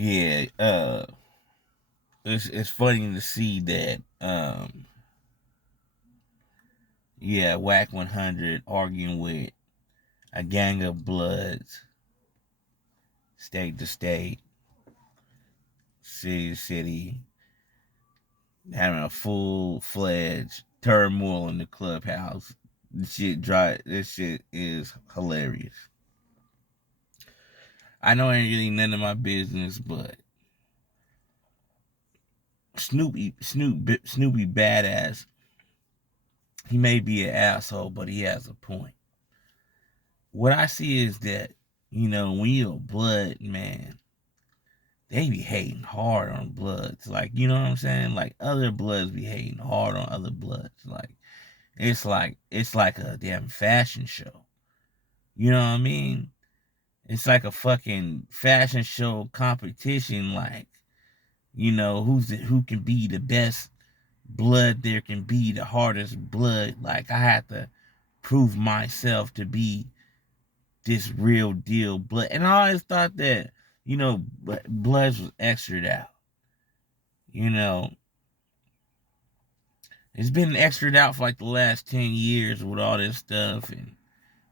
yeah, it's funny to see that, yeah, Wack 100 arguing with a gang of bloods, state to state, city to city, having a full-fledged turmoil in the clubhouse. This shit is hilarious. I know it ain't really none of my business, but Snoopy badass. He may be an asshole, but he has a point. What I see is that, when you're a blood man, they be hating hard on bloods. Like, you know what I'm saying? Like, other bloods be hating hard on other bloods. Like, it's like a damn fashion show. You know what I mean? It's like a fucking fashion show competition. Like, who can be the best blood there can be, the hardest blood. Like, I have to prove myself to be this real deal blood. And I always thought that, Bloods was extra out. It's been extra out for like the last 10 years with all this stuff. And,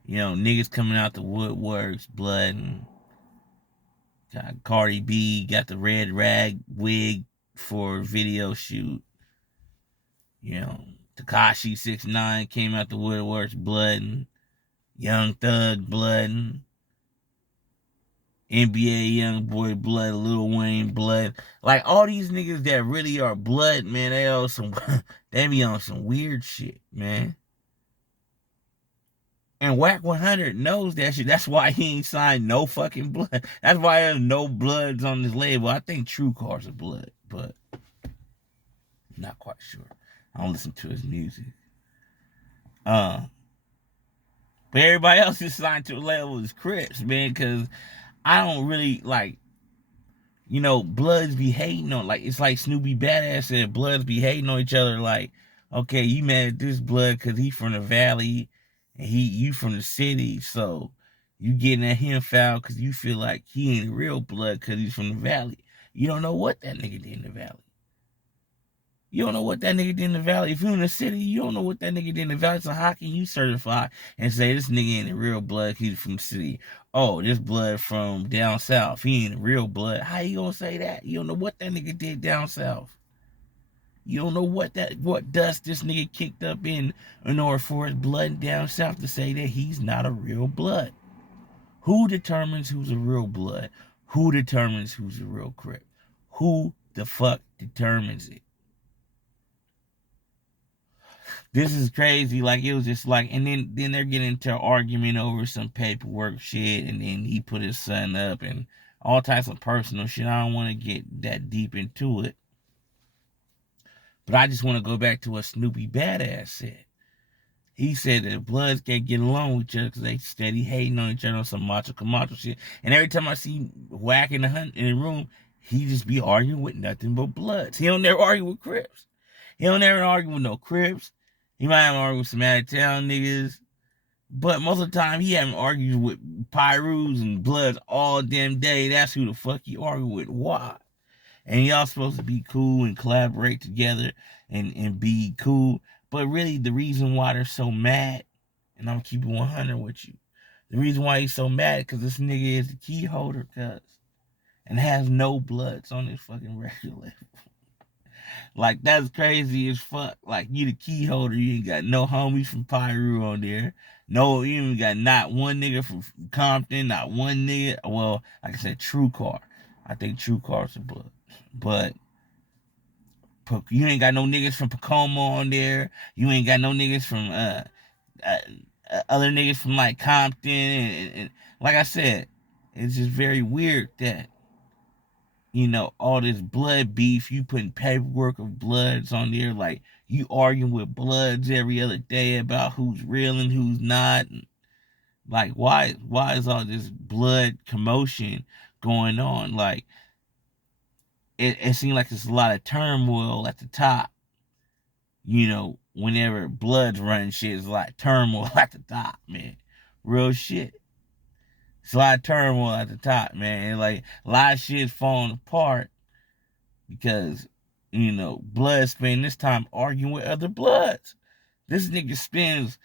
niggas coming out the woodworks, Blood, and got Cardi B, got the red rag wig for video shoot. Tekashi 6ix9ine came out the woodworks, Blood, and Young Thug, Blood, and NBA Young Boy, Blood, Lil Wayne, Blood. Like, all these niggas that really are blood, man, they be on some weird shit, man. And Wack 100 knows that shit. That's why he ain't signed no fucking blood. That's why there's no bloods on this label. I think True Cars are blood, but I'm not quite sure. I don't listen to his music. But everybody else is signed to a label is Crips, man, because I don't really, like, Bloods be hating on, like, it's like Snoopy Badass said, Bloods be hating on each other, like, okay, you mad at this blood because he from the valley, and you from the city, so you getting at him foul because you feel like he ain't real blood because he's from the valley. You don't know what that nigga did in the valley. You don't know what that nigga did in the valley. If you're in the city, you don't know what that nigga did in the valley. So how can you certify and say this nigga ain't a real blood, he's from the city? Oh, this blood from down south, he ain't a real blood. How you gonna say that? You don't know what that nigga did down south. You don't know what dust this nigga kicked up in order for his blood down south to say that he's not a real blood. Who determines who's a real blood? Who determines who's a real Crip? Who the fuck determines it? This is crazy. Like, it was just like, and then they're getting into an argument over some paperwork shit, and then he put his son up and all types of personal shit. I don't want to get that deep into it, but I just want to go back to what Snoopy Badass said. He said that Bloods can't get along with each other because they steady hating on each other on some macho camacho shit. And every time I see Wack in the room, he just be arguing with nothing but Bloods. He don't never argue with Crips. He don't never argue with no Crips. He might have argued with some out of town niggas. But most of the time, he haven't argued with Pyrus and Bloods all damn day. That's who the fuck he argued with. Why? And y'all supposed to be cool and collaborate together and be cool. But really, the reason why they're so mad, and I'm keeping 100 with you, the reason why he's so mad because this nigga is the key holder, and has no bloods on his fucking record label. Like, that's crazy as fuck. Like, you the key holder, you ain't got no homies from Pyru on there. No, you ain't got not one nigga from Compton, not one nigga. Well, like I said, True Car. I think True Car's a blood. But you ain't got no niggas from Pacoma on there. You ain't got no niggas from other niggas from like Compton. And like I said, it's just very weird that, all this blood beef, you putting paperwork of bloods on there, like you arguing with bloods every other day about who's real and who's not. Like, why is all this blood commotion going on? Like, it seems like there's a lot of turmoil at the top. Whenever bloods running shit, it's like turmoil at the top, man. Real shit. It's a lot of turmoil at the top, man. And like a lot of shit's falling apart because, blood spending this time arguing with other bloods. This nigga spends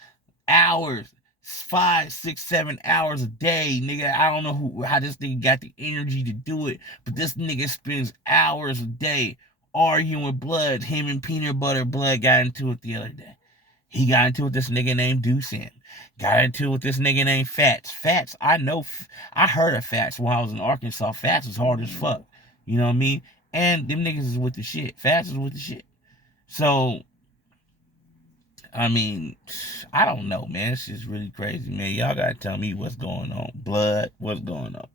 hours, 5, 6, 7 hours a day, nigga. I don't know how this nigga got the energy to do it, but this nigga spends hours a day arguing with blood. Him and Peanut Butter Blood got into it the other day. He got into it with this nigga named Deucin. Got into it with this nigga named Fats. Fats, I know, I heard of Fats when I was in Arkansas. Fats was hard as fuck. You know what I mean? And them niggas is with the shit. Fats is with the shit. So, I mean, I don't know, man. It's just really crazy, man. Y'all gotta tell me what's going on. Blood, what's going on?